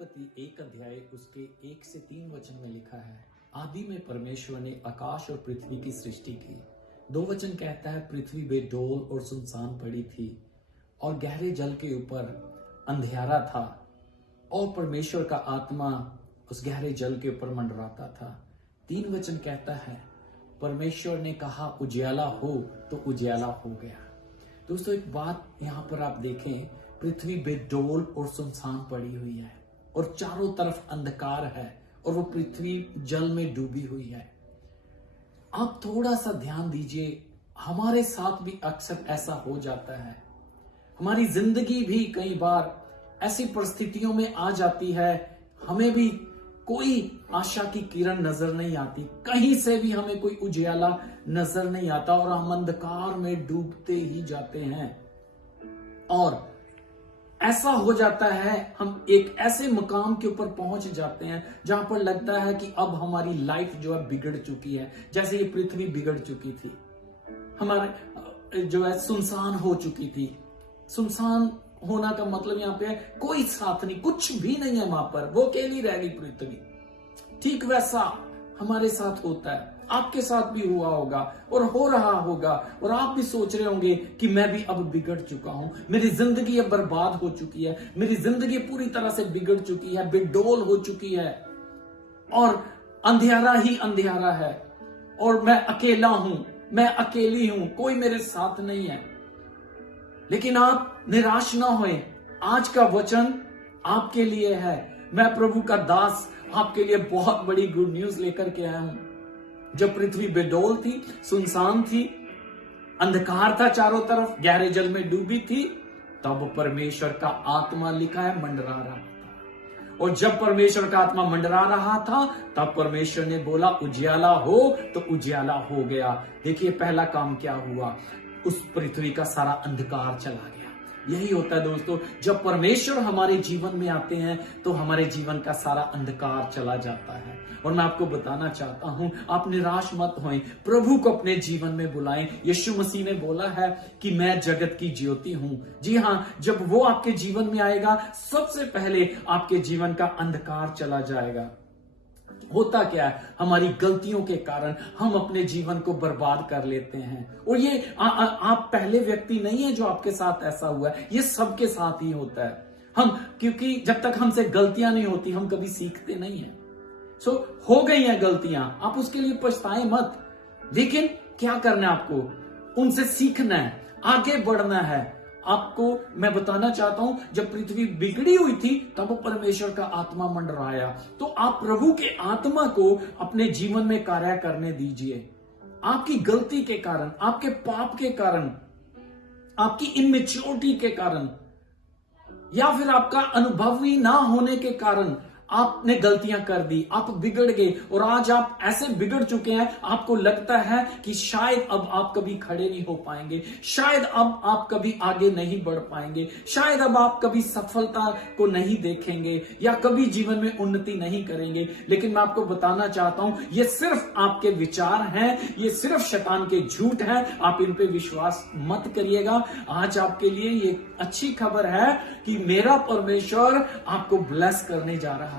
उत्पत्ति 1 अध्याय उसके 1 से 3 वचन में लिखा है, आदि में परमेश्वर ने आकाश और पृथ्वी की सृष्टि की। 2 वचन कहता है, पृथ्वी बेडौल और सुनसान पड़ी थी और गहरे जल के ऊपर अंधियारा था और परमेश्वर का आत्मा उस गहरे जल के ऊपर मंडराता था। 3 वचन कहता है, परमेश्वर ने कहा उजियाला हो तो उजियाला हो गया। दोस्तों, एक बात यहां पर आप देखें, पृथ्वी बेडौल और सुनसान पड़ी हुई है और चारों तरफ अंधकार है और वो पृथ्वी जल में डूबी हुई है। आप थोड़ा सा ध्यान दीजिए, हमारे साथ भी अक्सर ऐसा हो जाता है। हमारी जिंदगी भी कई बार ऐसी परिस्थितियों में आ जाती है, हमें भी कोई आशा की किरण नजर नहीं आती, कहीं से भी हमें कोई उजियाला नजर नहीं आता और हम अंधकार में डूबते ही जाते हैं। और ऐसा हो जाता है, हम एक ऐसे मुकाम के ऊपर पहुंच जाते हैं जहां पर लगता है कि अब हमारी लाइफ जो है बिगड़ चुकी है, जैसे ये पृथ्वी बिगड़ चुकी थी, हमारे जो है सुनसान हो चुकी थी। सुनसान होना का मतलब यहाँ पे है कोई साथ नहीं, कुछ भी नहीं है वहां पर, वो अकेली रह गई पृथ्वी। ठीक वैसा हमारे साथ होता है, आपके साथ भी हुआ होगा और हो रहा होगा, और आप भी सोच रहे होंगे कि मैं भी अब बिगड़ चुका हूं, मेरी जिंदगी अब बर्बाद हो चुकी है, मेरी जिंदगी पूरी तरह से बिगड़ चुकी है, बेडौल हो चुकी है और अंधियारा ही अंधियारा है और मैं अकेला हूं, मैं अकेली हूं, कोई मेरे साथ नहीं है। लेकिन आप निराश ना होएं, आज का वचन आपके लिए है। मैं प्रभु का दास आपके लिए बहुत बड़ी गुड न्यूज लेकर के आया हूं। जब पृथ्वी बेडौल थी, सुनसान थी, अंधकार था चारों तरफ, गहरे जल में डूबी थी, तब परमेश्वर का आत्मा लिखा है मंडरा रहा था। और जब परमेश्वर का आत्मा मंडरा रहा था, तब परमेश्वर ने बोला उजियाला हो तो उजियाला हो गया। देखिए पहला काम क्या हुआ, उस पृथ्वी का सारा अंधकार चला गया। यही होता है दोस्तों, जब परमेश्वर हमारे जीवन में आते हैं तो हमारे जीवन का सारा अंधकार चला जाता है। और मैं आपको बताना चाहता हूं, आप निराश मत होएं, प्रभु को अपने जीवन में बुलाएं। यीशु मसीह ने बोला है कि मैं जगत की ज्योति हूं। जी हां, जब वो आपके जीवन में आएगा, सबसे पहले आपके जीवन का अंधकार चला जाएगा। होता क्या है, हमारी गलतियों के कारण हम अपने जीवन को बर्बाद कर लेते हैं। और ये आप पहले व्यक्ति नहीं है जो आपके साथ ऐसा हुआ है, ये सबके साथ ही होता है। क्योंकि जब तक हमसे गलतियां नहीं होती, हम कभी सीखते नहीं है। हो गई हैं गलतियां, आप उसके लिए पछताएं मत, लेकिन क्या करना है आपको, उनसे सीखना है, आगे बढ़ना है। आपको मैं बताना चाहता हूं, जब पृथ्वी बिगड़ी हुई थी तब परमेश्वर का आत्मा मंडराया। तो आप प्रभु के आत्मा को अपने जीवन में कार्य करने दीजिए। आपकी गलती के कारण, आपके पाप के कारण, आपकी इनमेच्योरिटी के कारण, या फिर आपका अनुभवी ना होने के कारण आपने गलतियां कर दी, आप बिगड़ गए और आज आप ऐसे बिगड़ चुके हैं, आपको लगता है कि शायद अब आप कभी खड़े नहीं हो पाएंगे, शायद अब आप कभी आगे नहीं बढ़ पाएंगे, शायद अब आप कभी सफलता को नहीं देखेंगे या कभी जीवन में उन्नति नहीं करेंगे। लेकिन मैं आपको बताना चाहता हूं, ये सिर्फ आपके विचार हैं, ये सिर्फ शैतान के झूठ हैं, आप इन पे विश्वास मत करिएगा। आज आपके लिए ये अच्छी खबर है कि मेरा परमेश्वर आपको ब्लेस करने जा रहा है।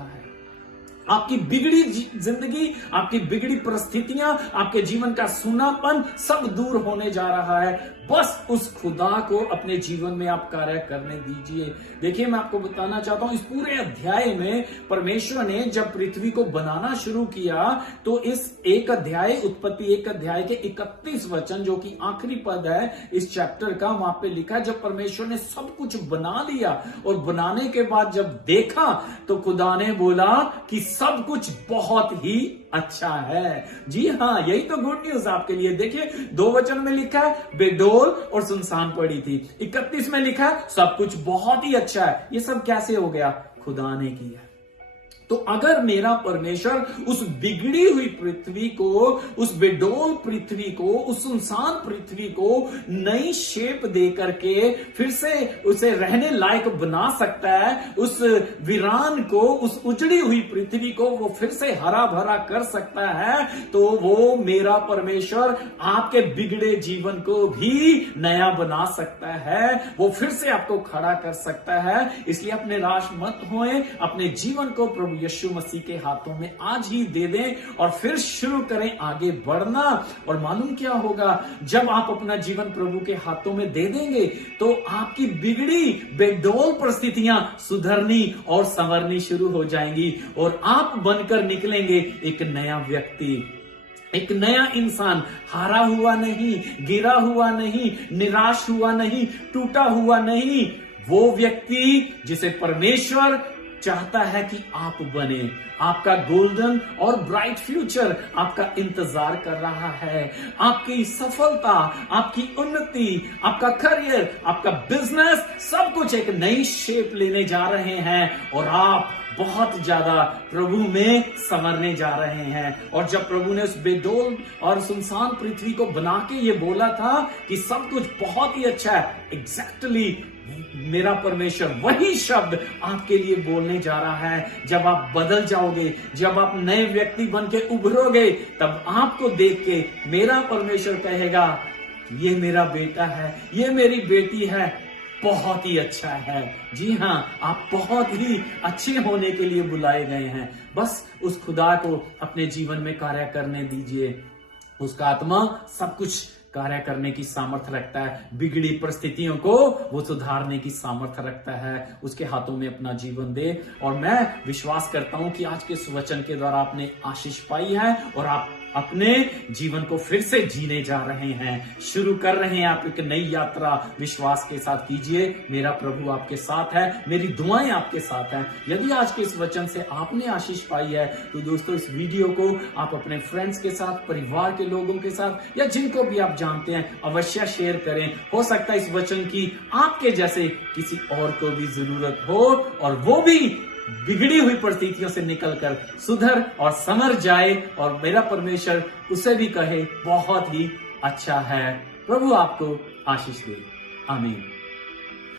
आपकी बिगड़ी जिंदगी, आपकी बिगड़ी परिस्थितियां, आपके जीवन का सूनापन सब दूर होने जा रहा है। बस उस खुदा को अपने जीवन में आप कार्य करने दीजिए। देखिए मैं आपको बताना चाहता हूं, इस पूरे अध्याय में परमेश्वर ने जब पृथ्वी को बनाना शुरू किया, तो इस उत्पत्ति 1 अध्याय के 31 वचन, जो कि आखिरी पद है इस चैप्टर का, वहां पे लिखा है, जब परमेश्वर ने सब कुछ बना लिया और बनाने के बाद जब देखा तो खुदा ने बोला कि सब कुछ बहुत ही अच्छा है। जी हां, यही तो गुड न्यूज आपके लिए। देखिए 2 वचन में लिखा है बेडौल और सुनसान पड़ी थी, 31 में लिखा है सब कुछ बहुत ही अच्छा है। ये सब कैसे हो गया, खुदा ने किया। तो अगर मेरा परमेश्वर उस बिगड़ी हुई पृथ्वी को, उस बेडोल पृथ्वी को, उस सुनसान पृथ्वी को नई शेप दे करके फिर से उसे रहने लायक बना सकता है, उस वीरान को, उस उजड़ी हुई पृथ्वी को वो फिर से हरा भरा कर सकता है, तो वो मेरा परमेश्वर आपके बिगड़े जीवन को भी नया बना सकता है, वो फिर से आपको खड़ा कर सकता है। इसलिए अपने निराश मत होएं, अपने जीवन को प्रभु यीशु मसीह के हाथों में आज ही दे दें और फिर शुरू करें आगे बढ़ना। और मालूम क्या होगा, जब आप अपना जीवन प्रभु के हाथों में दे देंगे तो आपकी बिगड़ी बेडोल परिस्थितियां सुधरनी और संवरनी शुरू हो जाएंगी और आप बनकर निकलेंगे एक नया व्यक्ति, एक नया इंसान, हारा हुआ नहीं, गिरा हुआ नहीं, निराश हुआ नहीं, टूटा हुआ नहीं, वो व्यक्ति जिसे परमेश्वर चाहता है कि आप बने। आपका गोल्डन और ब्राइट फ्यूचर आपका इंतजार कर रहा है। आपकी सफलता, आपकी उन्नति, आपका करियर, आपका बिजनेस, सब कुछ एक नई शेप लेने जा रहे हैं और आप बहुत ज्यादा प्रभु में संवरने जा रहे हैं। और जब प्रभु ने उस बेडोल और सुनसान पृथ्वी को बना के ये बोला था कि सब कुछ बहुत ही अच्छा है, एग्जैक्टली मेरा परमेश्वर वही शब्द आपके लिए बोलने जा रहा है। जब आप बदल जाओगे, जब आप नए व्यक्ति बन के उभरोगे, तब आपको देख के मेरा परमेश्वर कहेगा, ये मेरा बेटा है, ये मेरी बेटी है, बहुत ही अच्छा है। जी हाँ, आप बहुत ही अच्छे होने के लिए बुलाए गए हैं। बस उस खुदा को अपने जीवन में कार्य करने दीजिए। उसका आत्मा सब कुछ कार्य करने की सामर्थ्य रखता है, बिगड़ी परिस्थितियों को वो सुधारने की सामर्थ्य रखता है। उसके हाथों में अपना जीवन दे। और मैं विश्वास करता हूं कि आज के इस वचन के द्वारा आपने आशीष पाई है और आप अपने जीवन को फिर से जीने जा रहे हैं, शुरू कर रहे हैं आप एक नई यात्रा। विश्वास के साथ कीजिए, मेरा प्रभु आपके साथ है, मेरी दुआएं आपके साथ हैं। यदि आज के इस वचन से आपने आशीष पाई है तो दोस्तों इस वीडियो को आप अपने फ्रेंड्स के साथ, परिवार के लोगों के साथ या जिनको भी आप जानते हैं अवश्य शेयर करें। हो सकता है इस वचन की आपके जैसे किसी और को भी जरूरत हो और वो भी बिगड़ी हुई परिस्थितियों से निकलकर सुधर और संवर जाए और मेरा परमेश्वर उसे भी कहे बहुत ही अच्छा है। प्रभु आपको आशीष दे। आमीन।